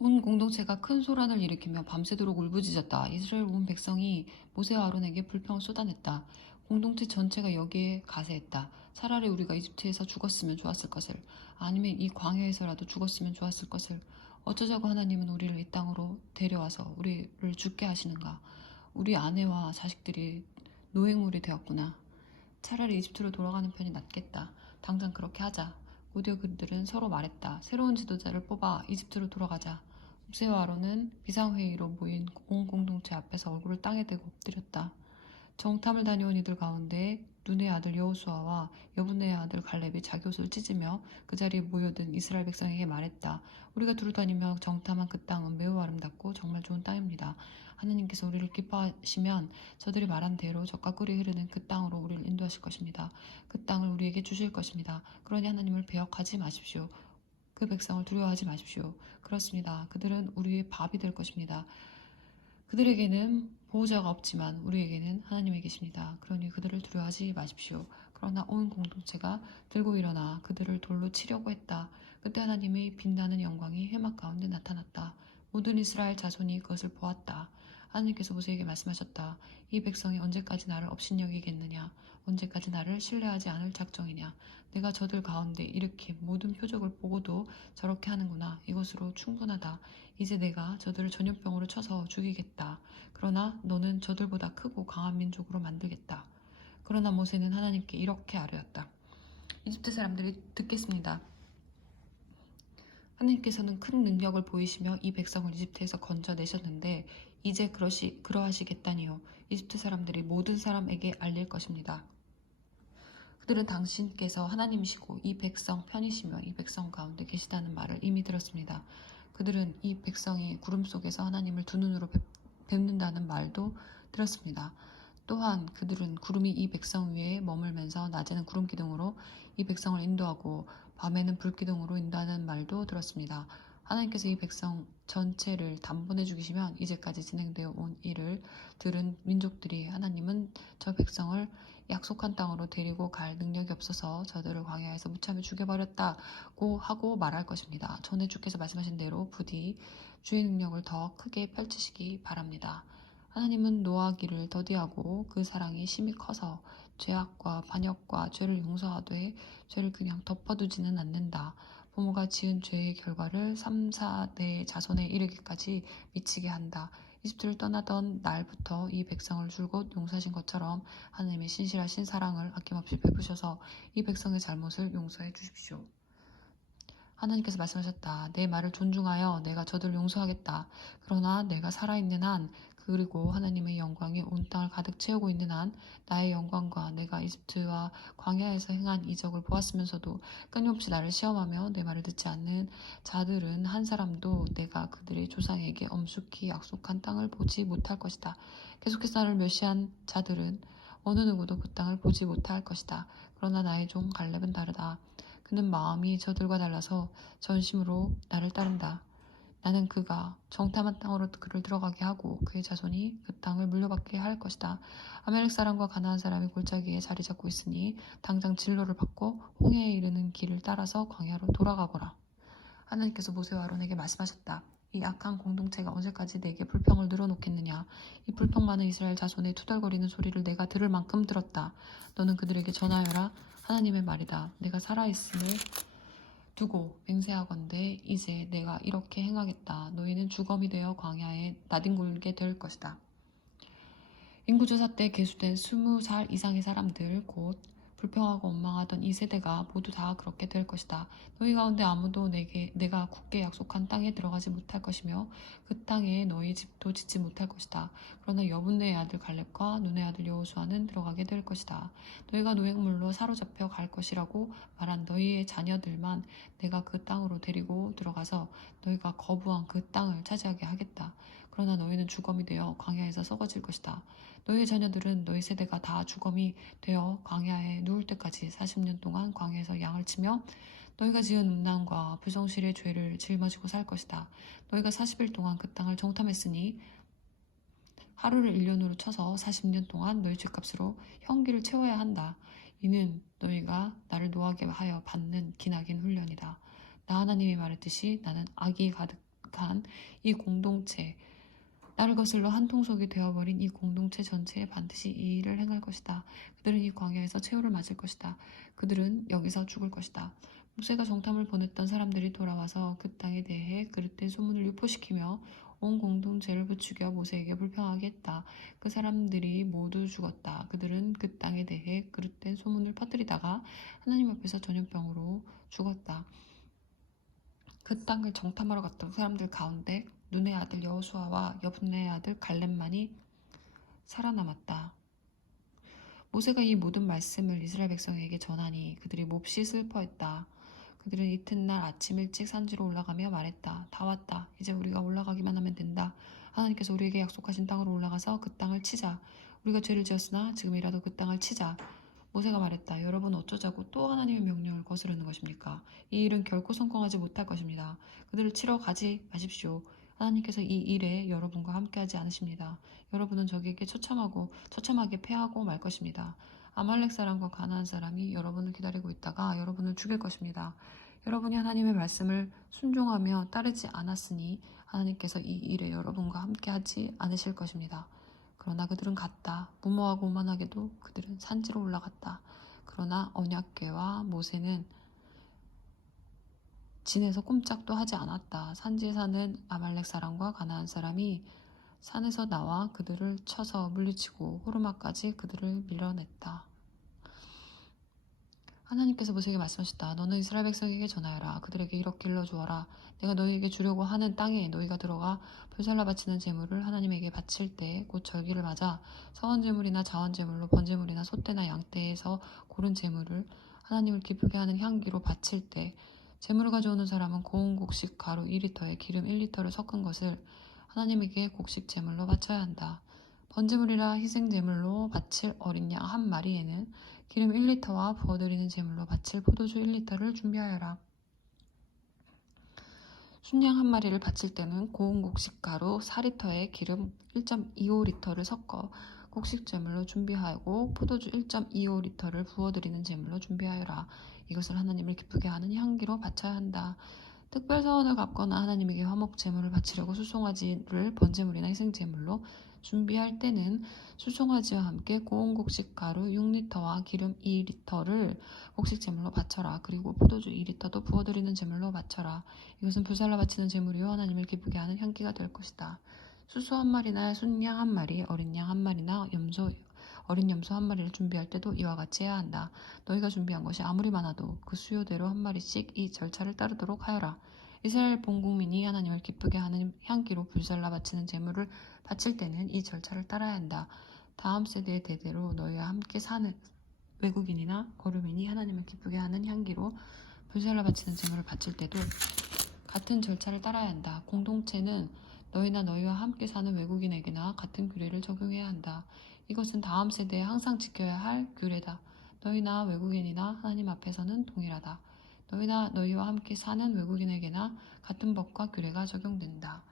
온 공동체가 큰 소란을 일으키며 밤새도록 울부짖었다. 이스라엘 온 백성이 모세와 아론에게 불평을 쏟아냈다. 공동체 전체가 여기에 가세했다. 차라리 우리가 이집트에서 죽었으면 좋았을 것을, 아니면 이 광야에서라도 죽었으면 좋았을 것을. 어쩌자고 하나님은 우리를 이 땅으로 데려와서 우리를 죽게 하시는가. 우리 아내와 자식들이 노획물이 되었구나. 차라리 이집트로 돌아가는 편이 낫겠다. 당장 그렇게 하자. 곧이어 그들은 서로 말했다. 새로운 지도자를 뽑아 이집트로 돌아가자. 모세와 아론은 비상회의로 모인 온 공동체 앞에서 얼굴을 땅에 대고 엎드렸다. 정탐을 다녀온 이들 가운데 눈의 아들 여호수아와 여분의 아들 갈렙이 자기 옷을 찢으며 그 자리에 모여든 이스라엘 백성에게 말했다. 우리가 두루다니며 정탐한 그 땅은 매우 아름답고 정말 좋은 땅입니다. 하나님께서 우리를 기뻐하시면 저들이 말한 대로 적과 꿀이 흐르는 그 땅으로 우리를 인도하실 것입니다. 그 땅을 우리에게 주실 것입니다. 그러니 하나님을 배역하지 마십시오. 그 백성을 두려워하지 마십시오. 그렇습니다. 그들은 우리의 밥이 될 것입니다. 그들에게는 보호자가 없지만 우리에게는 하나님이 계십니다. 그러니 그들을 두려워하지 마십시오. 그러나 온 공동체가 들고 일어나 그들을 돌로 치려고 했다. 그때 하나님의 빛나는 영광이 회막 가운데 나타났다. 모든 이스라엘 자손이 그것을 보았다. 하나님께서 모세에게 말씀하셨다. 이 백성이 언제까지 나를 업신여기겠느냐? 언제까지 나를 신뢰하지 않을 작정이냐? 내가 저들 가운데 일으킨 모든 표적을 보고도 저렇게 하는구나. 이것으로 충분하다. 이제 내가 저들을 전염병으로 쳐서 죽이겠다. 그러나 너는 저들보다 크고 강한 민족으로 만들겠다. 그러나 모세는 하나님께 이렇게 아뢰었다. 이집트 사람들이 듣겠습니다. 하나님께서는 큰 능력을 보이시며 이 백성을 이집트에서 건져내셨는데 이제 그러하시겠다니요. 이집트 사람들이 모든 사람에게 알릴 것입니다. 그들은 당신께서 하나님이시고 이 백성 편이시며 이 백성 가운데 계시다는 말을 이미 들었습니다. 그들은 이 백성이 구름 속에서 하나님을 두 눈으로 뵙는다는 말도 들었습니다. 또한 그들은 구름이 이 백성 위에 머물면서 낮에는 구름 기둥으로 이 백성을 인도하고 밤에는 불 기둥으로 인도하는 말도 들었습니다. 하나님께서 이 백성 전체를 단번에 죽이시면 이제까지 진행되어 온 일을 들은 민족들이 하나님은 저 백성을 약속한 땅으로 데리고 갈 능력이 없어서 저들을 광야에서 무참히 죽여버렸다고 하고 말할 것입니다. 전에 주께서 말씀하신 대로 부디 주의 능력을 더 크게 펼치시기 바랍니다. 하나님은 노하기를 더디하고 그 사랑이 심히 커서 죄악과 반역과 죄를 용서하되 죄를 그냥 덮어두지는 않는다. 부모가 지은 죄의 결과를 3, 4대 자손에 이르기까지 미치게 한다. 이집트를 떠나던 날부터 이 백성을 줄곧 용서하신 것처럼 하나님의 신실하신 사랑을 아낌없이 베푸셔서 이 백성의 잘못을 용서해 주십시오. 하나님께서 말씀하셨다. 내 말을 존중하여 내가 저들을 용서하겠다. 그러나 내가 살아있는 한 그리고 하나님의 영광이 온 땅을 가득 채우고 있는 한 나의 영광과 내가 이집트와 광야에서 행한 이적을 보았으면서도 끊임없이 나를 시험하며 내 말을 듣지 않는 자들은 한 사람도 내가 그들의 조상에게 엄숙히 약속한 땅을 보지 못할 것이다. 계속해서 나를 멸시한 자들은 어느 누구도 그 땅을 보지 못할 것이다. 그러나 나의 종 갈렙은 다르다. 그는 마음이 저들과 달라서 전심으로 나를 따른다. 나는 그가 정탐한 땅으로 그를 들어가게 하고 그의 자손이 그 땅을 물려받게 할 것이다. 아멜렉 사람과 가나안 사람이 골짜기에 자리 잡고 있으니 당장 진로를 받고 홍해에 이르는 길을 따라서 광야로 돌아가거라. 하나님께서 모세와 아론에게 말씀하셨다. 이 악한 공동체가 언제까지 내게 불평을 늘어놓겠느냐. 이 불평 많은 이스라엘 자손의 투덜거리는 소리를 내가 들을 만큼 들었다. 너는 그들에게 전하여라. 하나님의 말이다. 내가 살아있음을 두고 맹세하건대 이제 내가 이렇게 행하겠다. 너희는 주검이 되어 광야에 나뒹굴게 될 것이다. 인구조사 때 계수된 20살 이상의 사람들 곧 불평하고 원망하던 이 세대가 모두 다 그렇게 될 것이다. 너희 가운데 아무도 내가 굳게 약속한 땅에 들어가지 못할 것이며 그 땅에 너희 집도 짓지 못할 것이다. 그러나 여분의 아들 갈렙과 눈의 아들 여호수아는 들어가게 될 것이다. 너희가 노획물로 사로잡혀 갈 것이라고 말한 너희의 자녀들만 내가 그 땅으로 데리고 들어가서 너희가 거부한 그 땅을 차지하게 하겠다. 그러나 너희는 주검이 되어 광야에서 썩어질 것이다. 너희 자녀들은 너희 세대가 다 주검이 되어 광야에 누울 때까지 40년 동안 광야에서 양을 치며 너희가 지은 음란과 불성실의 죄를 짊어지고 살 것이다. 너희가 40일 동안 그 땅을 정탐했으니 하루를 1년으로 쳐서 40년 동안 너희 죄값으로 형기를 채워야 한다. 이는 너희가 나를 노하게 하여 받는 기나긴 훈련이다. 나 하나님이 말했듯이 나는 악이 이 공동체, 나를 거슬러 한 통속이 되어버린 이 공동체 전체에 반드시 이 일을 행할 것이다. 그들은 이 광야에서 최후를 맞을 것이다. 그들은 여기서 죽을 것이다. 모세가 정탐을 보냈던 사람들이 돌아와서 그 땅에 대해 그릇된 소문을 유포시키며 온 공동체를 부추겨 모세에게 불평하게 했다. 그 사람들이 모두 죽었다. 그들은 그 땅에 대해 그릇된 소문을 퍼뜨리다가 하나님 앞에서 전염병으로 죽었다. 그 땅을 정탐하러 갔던 사람들 가운데 눈의 아들 여호수아와 여분의 아들 갈렙만이 살아남았다. 모세가 이 모든 말씀을 이스라엘 백성에게 전하니 그들이 몹시 슬퍼했다. 그들은 이튿날 아침 일찍 산지로 올라가며 말했다. 다 왔다. 이제 우리가 올라가기만 하면 된다. 하나님께서 우리에게 약속하신 땅으로 올라가서 그 땅을 치자. 우리가 죄를 지었으나 지금이라도 그 땅을 치자. 모세가 말했다. 여러분 어쩌자고 또 하나님의 명령을 거스르는 것입니까? 이 일은 결코 성공하지 못할 것입니다. 그들을 치러 가지 마십시오. 하나님께서 이 일에 여러분과 함께하지 않으십니다. 여러분은 적에게 처참하게 패하고 말 것입니다. 아말렉 사람과 가나안 사람이 여러분을 기다리고 있다가 여러분을 죽일 것입니다. 여러분이 하나님의 말씀을 순종하며 따르지 않았으니 하나님께서 이 일에 여러분과 함께하지 않으실 것입니다. 그러나 그들은 갔다. 무모하고 오만하게도 그들은 산지로 올라갔다. 그러나 언약궤와 모세는 진에서 꼼짝도 하지 않았다. 산지에 사는 아말렉 사람과 가나안 사람이 산에서 나와 그들을 쳐서 물리치고 호르마까지 그들을 밀어냈다. 하나님께서 모세에게 말씀하셨다. 너는 이스라엘 백성에게 전하여라. 그들에게 이렇게 일러주어라. 내가 너희에게 주려고 하는 땅에 너희가 들어가 불살라 바치는 제물을 하나님에게 바칠 때 곧 절기를 맞아 서원제물이나 자원제물로 번제물이나 소떼나 양떼에서 고른 제물을 하나님을 기쁘게 하는 향기로 바칠 때 제물을 가져오는 사람은 고운 곡식 가루 2리터에 기름 1리터를 섞은 것을 하나님에게 곡식 제물로 바쳐야 한다. 번제물이라 희생제물로 바칠 어린 양 한 마리에는 기름 1리터와 부어드리는 제물로 바칠 포도주 1리터를 준비하여라. 순양 한 마리를 바칠 때는 고운 곡식가루 4리터에 기름 1.25리터를 섞어 곡식 제물로 준비하고 포도주 1.25리터를 부어드리는 제물로 준비하여라. 이것을 하나님을 기쁘게 하는 향기로 바쳐야 한다. 특별 서원을 갚거나 하나님에게 화목 제물을 바치려고 수송아지를 번제물이나 희생제물로 준비할 때는 수송아지와 함께 고운 곡식 가루 6리터와 기름 2리터를 곡식 제물로 바쳐라. 그리고 포도주 2리터도 부어드리는 제물로 바쳐라. 이것은 불살라 바치는 제물이요 하나님을 기쁘게 하는 향기가 될 것이다. 수소 한 마리나 순양 한 마리, 어린 양 한 마리나 어린 염소 한 마리를 준비할 때도 이와 같이 해야 한다. 너희가 준비한 것이 아무리 많아도 그 수요대로 한 마리씩 이 절차를 따르도록 하여라. 이스라엘 본 국민이 하나님을 기쁘게 하는 향기로 불살라 바치는 제물을 바칠 때는 이 절차를 따라야 한다. 다음 세대의 대대로 너희와 함께 사는 외국인이나 거류민이 하나님을 기쁘게 하는 향기로 불살라 바치는 제물을 바칠 때도 같은 절차를 따라야 한다. 공동체는 너희나 너희와 함께 사는 외국인에게나 같은 규례를 적용해야 한다. 이것은 다음 세대에 항상 지켜야 할 규례다. 너희나 외국인이나 하나님 앞에서는 동일하다. 너희나 너희와 함께 사는 외국인에게나 같은 법과 규례가 적용된다.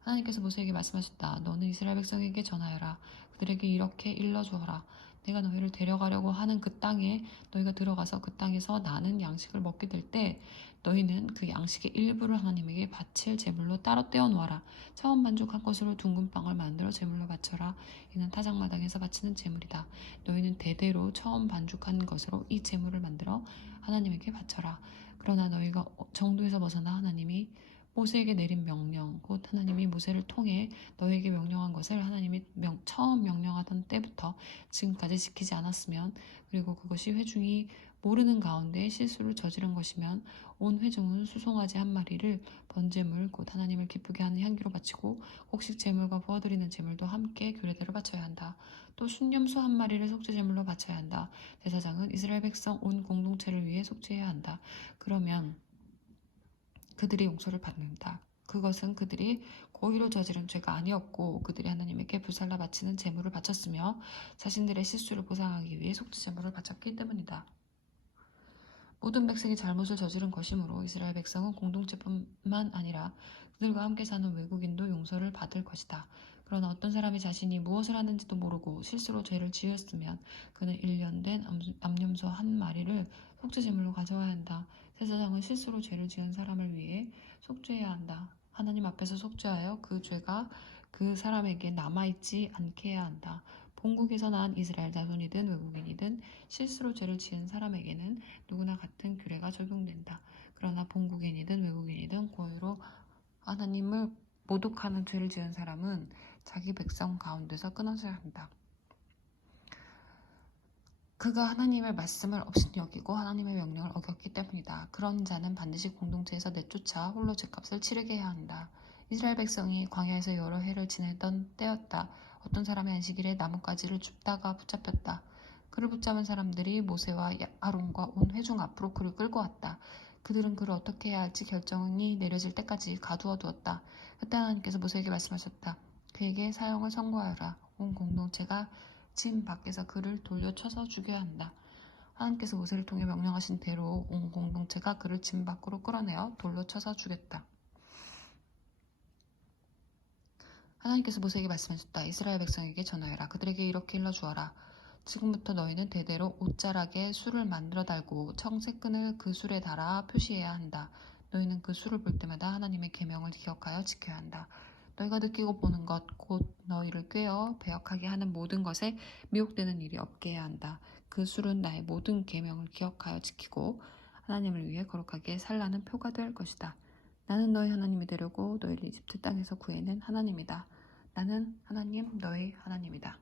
하나님께서 모세에게 말씀하셨다. 너는 이스라엘 백성에게 전하여라. 그들에게 이렇게 일러주어라. 내가 너희를 데려가려고 하는 그 땅에 너희가 들어가서 그 땅에서 나는 양식을 먹게 될 때 너희는 그 양식의 일부를 하나님에게 바칠 제물로 따로 떼어 놓아라. 처음 반죽한 것으로 둥근 빵을 만들어 제물로 바쳐라. 이는 타작마당에서 바치는 제물이다. 너희는 대대로 처음 반죽한 것으로 이 제물을 만들어 하나님에게 바쳐라. 그러나 너희가 정도에서 벗어나 하나님이 모세에게 내린 명령, 곧 하나님이 모세를 통해 너희에게 명령한 것을 하나님이 처음 명령하던 때부터 지금까지 지키지 않았으면, 그리고 그것이 회중이 모르는 가운데 실수를 저지른 것이면 온 회중은 수송아지 한 마리를 번제물, 곧 하나님을 기쁘게 하는 향기로 바치고 곡식 제물과 부어드리는 제물도 함께 규례대로 바쳐야 한다. 또 순염소 한 마리를 속죄제물로 바쳐야 한다. 대사장은 이스라엘 백성 온 공동체를 위해 속죄해야 한다. 그러면 그들이 용서를 받는다. 그것은 그들이 고의로 저지른 죄가 아니었고 그들이 하나님에게 불살라 바치는 제물을 바쳤으며 자신들의 실수를 보상하기 위해 속죄 제물을 바쳤기 때문이다. 모든 백성이 잘못을 저지른 것이므로 이스라엘 백성은 공동체뿐만 아니라 그들과 함께 사는 외국인도 용서를 받을 것이다. 그러나 어떤 사람이 자신이 무엇을 하는지도 모르고 실수로 죄를 지었으면 그는 1년 된 암염소 한 마리를 속죄제물로 가져와야 한다. 제사장은 실수로 죄를 지은 사람을 위해 속죄해야 한다. 하나님 앞에서 속죄하여 그 죄가 그 사람에게 남아있지 않게 해야 한다. 본국에서 난 이스라엘 자손이든 외국인이든 실수로 죄를 지은 사람에게는 누구나 같은 규례가 적용된다. 그러나 본국인이든 외국인이든 고의로 하나님을 모독하는 죄를 지은 사람은 자기 백성 가운데서 끊어져야 한다. 그가 하나님의 말씀을 없인 여기고 하나님의 명령을 어겼기 때문이다. 그런 자는 반드시 공동체에서 내쫓아 홀로 죄값을 치르게 해야 한다. 이스라엘 백성이 광야에서 여러 해를 지내던 때였다. 어떤 사람이 안식일에 나뭇가지를 줍다가 붙잡혔다. 그를 붙잡은 사람들이 모세와 아론과 온 회중 앞으로 그를 끌고 왔다. 그들은 그를 어떻게 해야 할지 결정이 내려질 때까지 가두어 두었다. 그때 하나님께서 모세에게 말씀하셨다. 그에게 사형을 선고하여라. 온 공동체가 진 밖에서 그를 돌려쳐서 죽여야 한다. 하나님께서 모세를 통해 명령하신 대로 온 공동체가 그를 진 밖으로 끌어내어 돌로 쳐서 죽였다. 하나님께서 모세에게 말씀하셨다. 이스라엘 백성에게 전하여라. 그들에게 이렇게 일러주어라. 지금부터 너희는 대대로 옷자락에 술을 만들어 달고 청색 끈을 그 술에 달아 표시해야 한다. 너희는 그 술을 볼 때마다 하나님의 계명을 기억하여 지켜야 한다. 너희가 느끼고 보는 것, 곧 너희를 꾀어 배역하게 하는 모든 것에 미혹되는 일이 없게 해야 한다. 그 술은 나의 모든 계명을 기억하여 지키고 하나님을 위해 거룩하게 살라는 표가 될 것이다. 나는 너희 하나님이 되려고 너희를 이집트 땅에서 구해낸 하나님이다. 나는 하나님 너희 하나님이다.